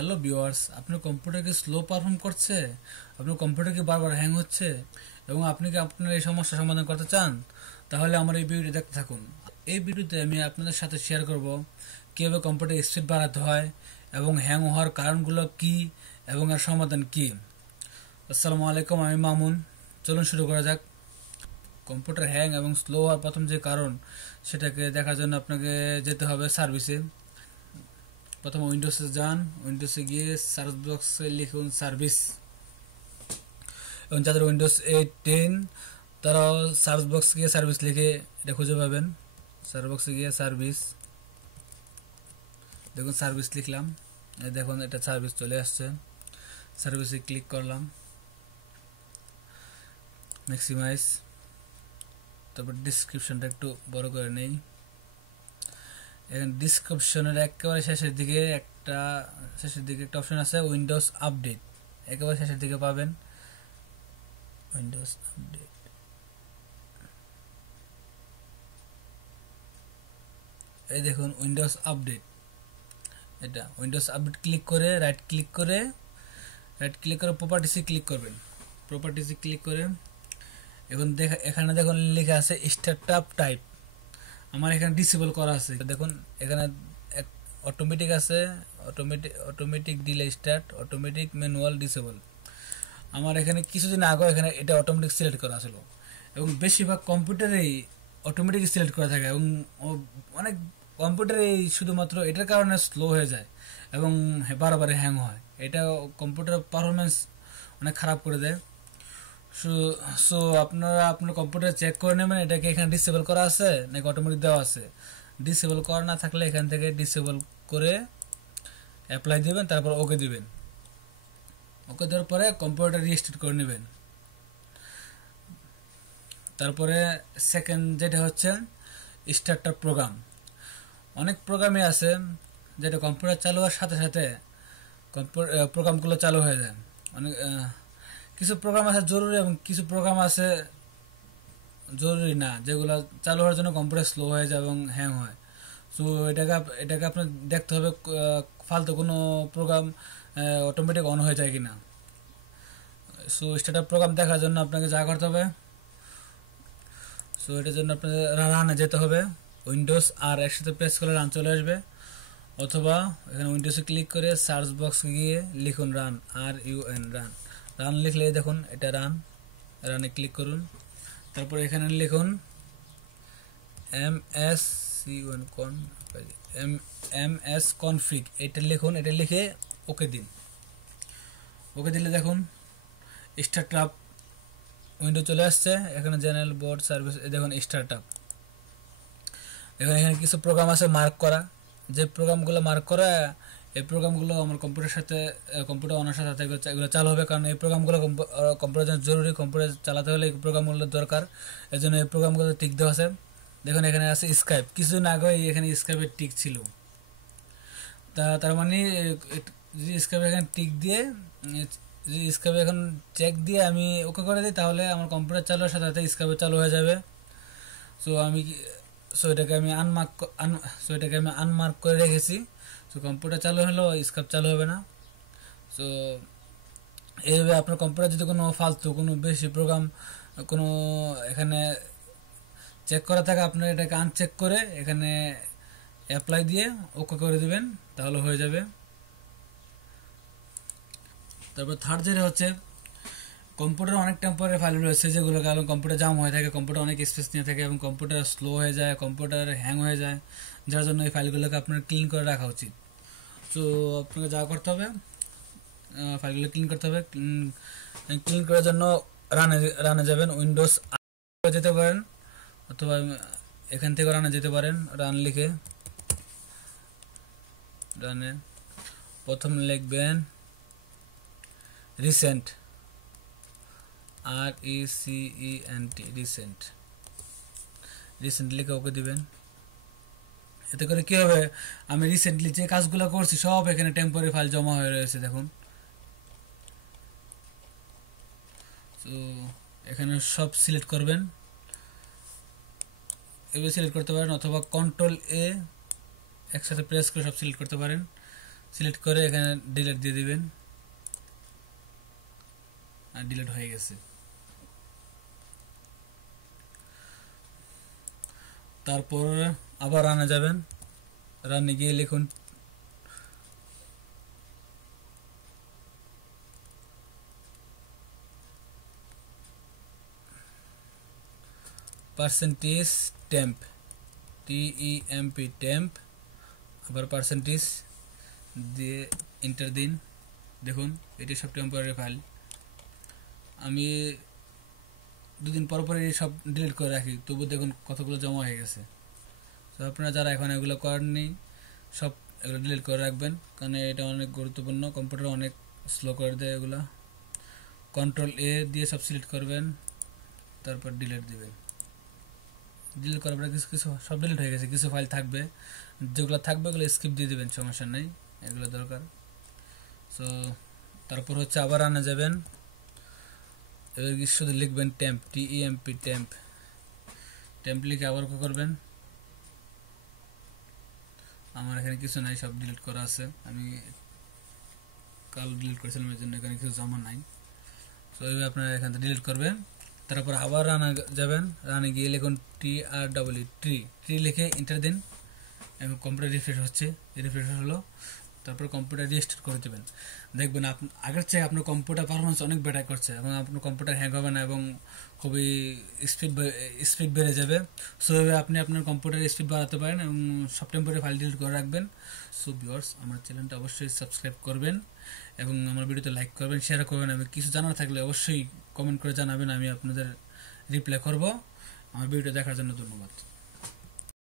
Hello viewers, আপনার computer কি slow perform করছে? আপনার কম্পিউটার কি বারবার হ্যাং হচ্ছে এবং আপনি কি আপনার এই সমস্যা সমাধান করতে চান? তাহলে আমার এই ভিডিওটি দেখতে থাকুন। এই ভিডিওতে আমি আপনাদের সাথে শেয়ার করব কীভাবে কম্পিউটার স্পিড বাড়াতে হয় এবং হ্যাং হওয়ার কারণগুলো কি এবং এর সমাধান কি। আসসালামু আলাইকুম, আমি মামুন। চলুন শুরু করা যাক। কম্পিউটার হ্যাং এবং স্লো হওয়ার প্রথম যে কারণ সেটাকে দেখার জন্য আপনাকে যেতে হবে সার্ভিসে। প্রথমে উইন্ডোজে যান, উইন্ডোজে গিয়ে সার্চ বক্সে লিখুন সার্ভিস, এবং যাদের উইন্ডোজ 8 10 তারা সার্চ বক্স গিয়ে সার্ভিস লিখে এটা খুঁজে পাবেন। সার্চ বক্সে গিয়ে সার্ভিস, দেখুন সার্ভিস লিখলাম, দেখুন এটা সার্ভিস চলে আসছে। সার্ভিসে ক্লিক করলাম, ম্যাক্সিমাইজ, তারপর ডিসক্রিপশনটা একটু বড় করে নেই। এখানে ডিসক্রিপশনের একেবারে শেষের দিকে একটা অপশন আছে উইন্ডোজ আপডেট, একেবারে শেষের দিকে পাবেন উইন্ডোজ আপডেট। এই দেখুন উইন্ডোজ আপডেট, এটা উইন্ডোজ আপডেট ক্লিক করে রাইট ক্লিক করে প্রপার্টিসে ক্লিক করবেন। প্রপার্টিসে ক্লিক করে এখন এখানে দেখুন লেখা আছে স্টার্টআপ টাইপ, আমার এখানে ডিসেবল করা আছে। দেখুন এখানে অটোমেটিক আছে, automatic delay start, automatic manual disable. আমার এখানে কিছুদিন আগে এখানে এটা অটোমেটিক সিলেক্ট করা ছিল এবং বেশিরভাগ কম্পিউটারেই অটোমেটিক সিলেক্ট করা থাকে এবং অনেক কম্পিউটারে শুধুমাত্র এটার কারণে স্লো হয়ে যায় এবং বারবার হ্যাং হয়। এটা কম্পিউটার পারফরমেন্স অনেক খারাপ করে দেয়। সো আপনারা আপনার কম্পিউটার চেক করে নেবেন এটাকে এখানে ডিসেবল করা আছে নাকি অটোমেটিক দেওয়া আছে। ডিসেবল করা না থাকলে এখান থেকে ডিসেবল করে অ্যাপ্লাই দেবেন, তারপর ওকে দিবেন। ওকে দেওয়ার পরে কম্পিউটার রিস্টার্ট করে নেবেন। তারপরে সেকেন্ড যেটা হচ্ছে স্টার্টার প্রোগ্রাম। অনেক প্রোগ্রামই আছে যেটা কম্পিউটার চালু হওয়ার সাথে সাথে প্রোগ্রামগুলো চালু হয়ে যায়। অনেক কিছু প্রোগ্রাম আছে জরুরি এবং কিছু প্রোগ্রাম আছে জরুরি না, যেগুলো চালু হওয়ার জন্য কম্পিউটার স্লো হয়ে যায় এবং হ্যাং হয়। সো এটাকে আপনার দেখতে হবে ফালতু কোনো প্রোগ্রাম অটোমেটিক অন হয়ে যায় কিনা। সো স্টার্টআপ প্রোগ্রাম দেখার জন্য আপনাকে যা করতে হবে, সো এটার জন্য আপনাদের রানে যেতে হবে। উইন্ডোজ আর একসাথে প্রেস করলে রান চলে আসবে, অথবা এখানে উইন্ডোজে ক্লিক করে সার্চ বক্স গিয়ে লিখুন রান, RUN, রান। রান লিখলে দেখুন এটা রানে ক্লিক করুন। তারপর এখানে লিখুন MS config, এটা লিখুন, এটা লিখে ওকে দিন। ওকে দিলে দেখুন স্টার্টআপ উইন্ডো চলে আসছে। এখানে জেনারেল বোর্ড সার্ভিস, দেখুন স্টার্টআপ। এখানে কিছু প্রোগ্রাম আছে মার্ক করা, যে প্রোগ্রামগুলো মার্ক করা এই প্রোগ্রামগুলো আমার কম্পিউটার অনার সাথে এগুলো চালু হবে, কারণ এই প্রোগ্রামগুলো কম্পিউটার জন্য জরুরি। কম্পিউটার চালাতে হলে এই প্রোগ্রামগুলো দরকার, এই জন্য এই প্রোগ্রামগুলো টিক দেওয়া আছে। দেখুন এখানে আছে স্কাইপ, কিছুদিন আগে এখানে স্কাইপের টিক ছিল। তার মানে যদি স্কাইপে এখানে টিক দিয়ে, যদি স্কাইপে এখন চেক দিয়ে আমি ওকে করে দিই, তাহলে আমার কম্পিউটার চালু হওয়ার সাথে সাথে স্কাইপে চালু হয়ে যাবে। সো এটাকে আমি আনমার্ক করে রেখেছি। সো কম্পিউটার চালু হলেও স্কাইপ চালু হবে না। সো এইভাবে আপনার কম্পিউটার যদি কোনো ফালতু কোনো বেশি প্রোগ্রাম কোনো এখানে চেক করা থাকে, আপনার এটাকে আনচেক করে এখানে অ্যাপ্লাই দিয়ে ওকে করে দিবেন, তাহলে হয়ে যাবে। তারপর থার্ড যেটা হচ্ছে কম্পিউটার অনেক টেম্পোরারি ফাইল রয়েছে যেগুলো কারণ কম্পিউটার জাম হয়ে থাকে, কম্পিউটার অনেক স্পেস নিয়ে থাকে এবং কম্পিউটার স্লো হয়ে যায়, কম্পিউটার হ্যাং হয়ে যায়, যার জন্য এই ফাইলগুলোকে আপনার ক্লিন করে রাখা উচিত। তো আপনাকে যা করতে হবে, ফাইলগুলো ক্লিন করতে হবে। ক্লিন করার জন্য রানে যাবেন, উইন্ডোজ যেতে পারেন অথবা এখান থেকে রানে যেতে পারেন। রান লিখে রানে প্রথম লিখবেন রিসেন্ট, RECENT, রিসেন্ট লিখে ওকে দিবেন। এতে করে কি হবে, আমি রিসেন্টলি যে কাজগুলো করছি সব এখানে টেম্পোরারি ফাইল জমা হয়ে রয়েছে দেখুন। তো এখানে সব সিলেক্ট করবেন, এভাবে সিলেক্ট করতে পারেন অথবা Ctrl A একসাথে প্রেস করে সব সিলেক্ট করতে পারেন। সিলেক্ট করে এখানে ডিলিট দিয়ে দিবেন, আর ডিলিট হয়ে গেছে। তারপর আবার রানে যাবেন, রানে গিয়ে লিখুন পার্সেন্টেজ টেম্প, TEMP টেম্প, আবার পার্সেন্টেজ দিয়ে এন্টার দিন। দেখুন এটি সব টেম্পোরারি ফাইল। আমি দুদিন পর পর এই সব ডিলিট করে রাখি, তবু দেখুন কতগুলো জমা হয়ে গেছে। তো আপনারা যারা এখন এগুলো করেননি সব এগুলো ডিলিট করে রাখবেন, কারণ এটা অনেক গুরুত্বপূর্ণ, কম্পিউটার অনেক স্লো করে দেয় এগুলো। Ctrl+A দিয়ে সব সিলেক্ট করবেন, তারপর ডিলিট দিবেন। ডিলিট করার পরে কিছু কিছু সব ডিলিট হয়ে গেছে, কিছু ফাইল থাকবে, যেগুলো থাকবে ওগুলো স্কিপ দিয়ে দিবেন, সমস্যা নেই, এগুলো দরকার। সো তারপর হচ্ছে আবার আনা যাবেন, এবার শুধু লিখবেন টেম্প, TEMP টেম্প, টেম্প লিখে আবার কি করবেন, আমার এখানে কিছু নাই, সব ডিলিট করা আছে, আমি কাল ডিলিট করেছিলাম এর জন্য এখানে কিছু জমা নাই। তো এইভাবে আপনারা এখান থেকে ডিলিট করবেন। তারপর আবার রানে যাবেন, রানে গিয়ে লিখুন ট্রি লিখে এন্টার দিন। এবং কম্পিউটার রিফ্রেশ হচ্ছে, রিফ্রেশ হলো, তারপর কম্পিউটার রিস্টার্ট করে দেবেন। দেখবেন আগের চেয়ে আপনার কম্পিউটার পারফরমেন্স অনেক বেটার করছে, এবং আপনার কম্পিউটার হ্যাং হবে না, এবং খুবই স্পিড বেড়ে যাবে। সো এভাবে আপনি আপনার কম্পিউটার স্পিড বাড়াতে পারেন এবং সব টেম্পোরারি ফাইল ডিলিট করে রাখবেন। সো ভিউয়ার্স, আমার চ্যানেলটা অবশ্যই সাবস্ক্রাইব করবেন এবং আমার ভিডিওতে লাইক করবেন, শেয়ার করবেন, এবং কিছু জানার থাকলে অবশ্যই কমেন্ট করে জানাবেন, আমি আপনাদের রিপ্লাই করব। আমার ভিডিওটা দেখার জন্য ধন্যবাদ।